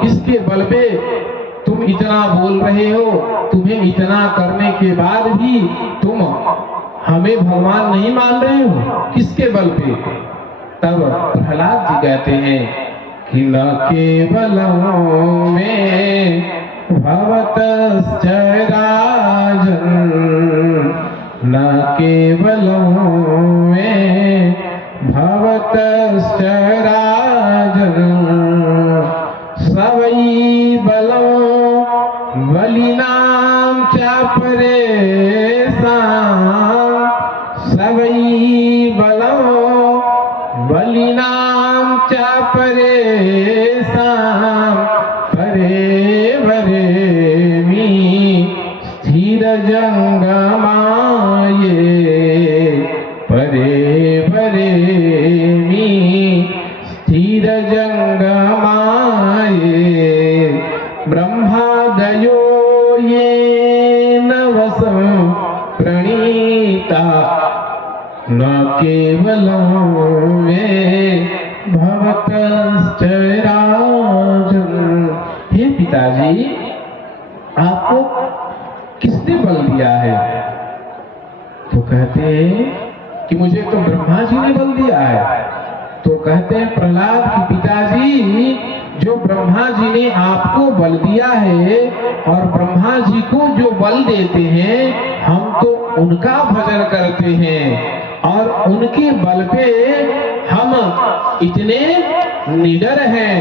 किसके बल पे तुम इतना बोल रहे हो? तुम्हें इतना करने के बाद भी तुम हमें भगवान नहीं मान रहे हो, किसके बल पे? तब प्रहलाद जी कहते हैं कि न केवलं में भवतश्च राजन्, न केवलं में भवतश्च राजन्, सवै बलं बलिनां च परेषां, सवै बलं बलिनां च परेषां, परे वरेमि स्थिरजङ्गमाये, परे वरेमि स्थिरजङ्गमाये, ब्रह्मादयो येन वसं प्रणीता, न केवलं मे भवतश्च राजन्। हे पिताजी, आपको किसने बल दिया है? तो कहते हैं कि मुझे तो ब्रह्मा जी ने बल दिया है। तो कहते हैं प्रहलाद की पिताजी, जो ब्रह्मा जी ने आपको बल दिया है और ब्रह्मा जी को जो बल देते हैं, हम तो उनका भजन करते हैं और उनके बल पे हम इतने निडर हैं।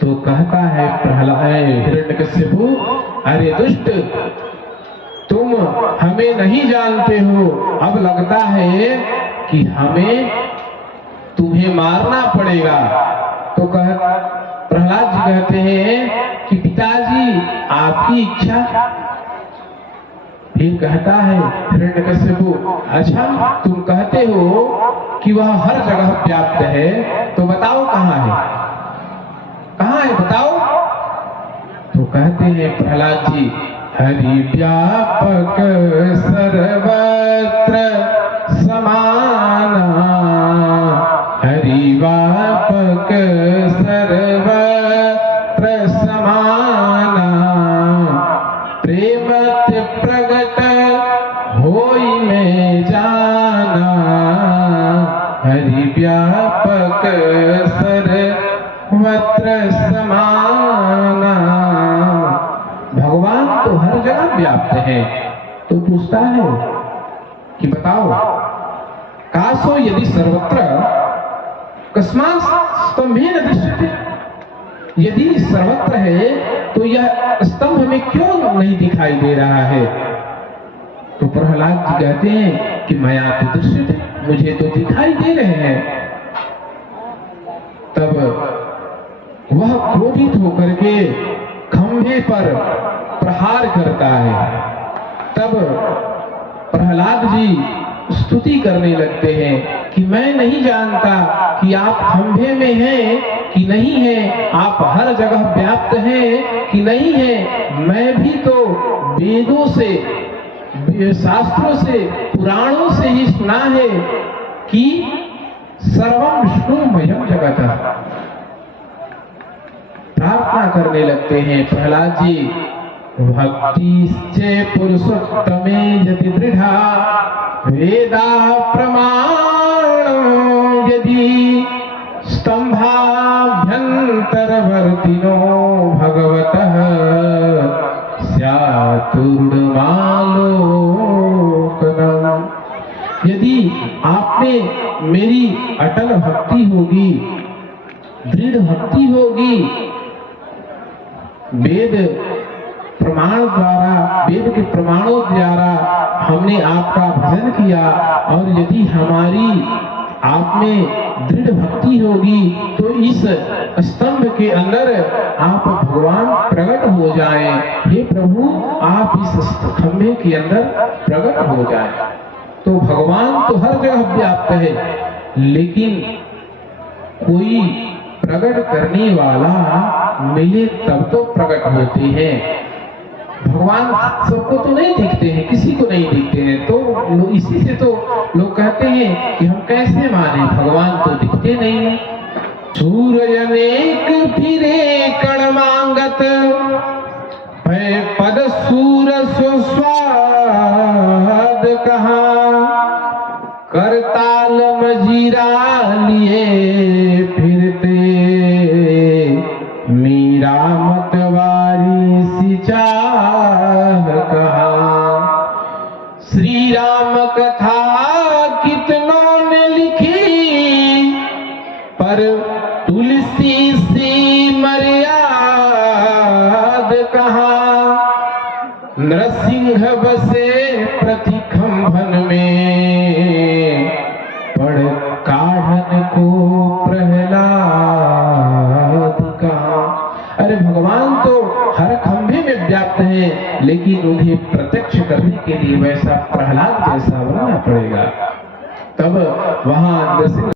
तो कहता है प्रहलाद हिरण्यकश्यपु, अरे दुष्ट, तुम हमें नहीं जानते हो, अब लगता है कि हमें तुम्हें मारना पड़ेगा। तो प्रहलाद जी कहते हैं कि पिताजी आपकी इच्छा। फिर कहता है हिरण्यकश्यपु, अच्छा तुम कहते हो कि वह हर जगह व्याप्त है, तो बताओ कहाँ है, कहाँ है बताओ। तो कहते हैं प्रहलाद जी, हरि व्यापक सर्वत्र समाना, हरि व्यापक सर्वत्र समाना, प्रेमत प्रगट होई में जाना, हरि व्यापक सर्वत्र समाना। भगवान तो हर जगह व्याप्त है। तो पूछता है कि बताओ, कासो यदि सर्वत्र कस्मात् स्तंभेन दृश्यते, यदि सर्वत्र है तो यह स्तंभ हमें क्यों नहीं दिखाई दे रहा है? तो प्रहलाद जी कहते हैं कि मया तो दृश्यते, मुझे तो दिखाई दे रहे हैं। तब वह क्रोधित होकर के खंभे पर प्रहार करता है। तब प्रहलाद जी स्तुति करने लगते हैं कि मैं नहीं जानता कि आप खंभे में हैं कि नहीं हैं, आप हर जगह व्याप्त हैं कि नहीं हैं। मैं भी तो वेदों से, शास्त्रों से, पुराणों से ही सुना है कि सर्वं विष्णुमयं जगतः। प्रार्थना करने लगते हैं प्रहलाद जी, भक्तिश्चे पुरुषोत्तमे यदि दृढ़ा, वेदा प्रमाणं यदि स्तंभाभ्यन्तरवर्तिनो भगवतः, स्यातुर्मालोकनम्। यदि आपने मेरी अटल भक्ति होगी, दृढ़ भक्ति होगी, वेद प्रमाण द्वारा, वेद के प्रमाणों द्वारा हमने आपका भजन किया, और यदि हमारी आप में दृढ़ भक्ति होगी तो इस स्तंभ के अंदर आप भगवान प्रकट हो जाएं। हे प्रभु, आप इस खंभे के अंदर प्रकट हो जाएं। तो भगवान तो हर जगह व्याप्त है, लेकिन कोई प्रकट करने वाला मिले तब तो प्रकट होते हैं। भगवान सबको तो नहीं दिखते हैं, किसी को नहीं दिखते हैं। तो इसी से तो लोग कहते हैं कि हम कैसे माने, भगवान तो दिखते नहीं है। सूर्य अनेक फिरे फिरते मीरा मतवारी सी चाह कहाँ। श्री राम कथा कितनों ने लिखी पर तुलसी सी मर्याद कहाँ। नरसिंह बसे प्रति खंभन में पढ़ काढ़न को प्रहलाद कहाँ। अरे भगवान तो हर खंभे में व्याप्त है, लेकिन उन्हें प्रत्यक्ष करने के लिए वैसा प्रहलाद जैसा बनना पड़ेगा। तब वहां नरसिंह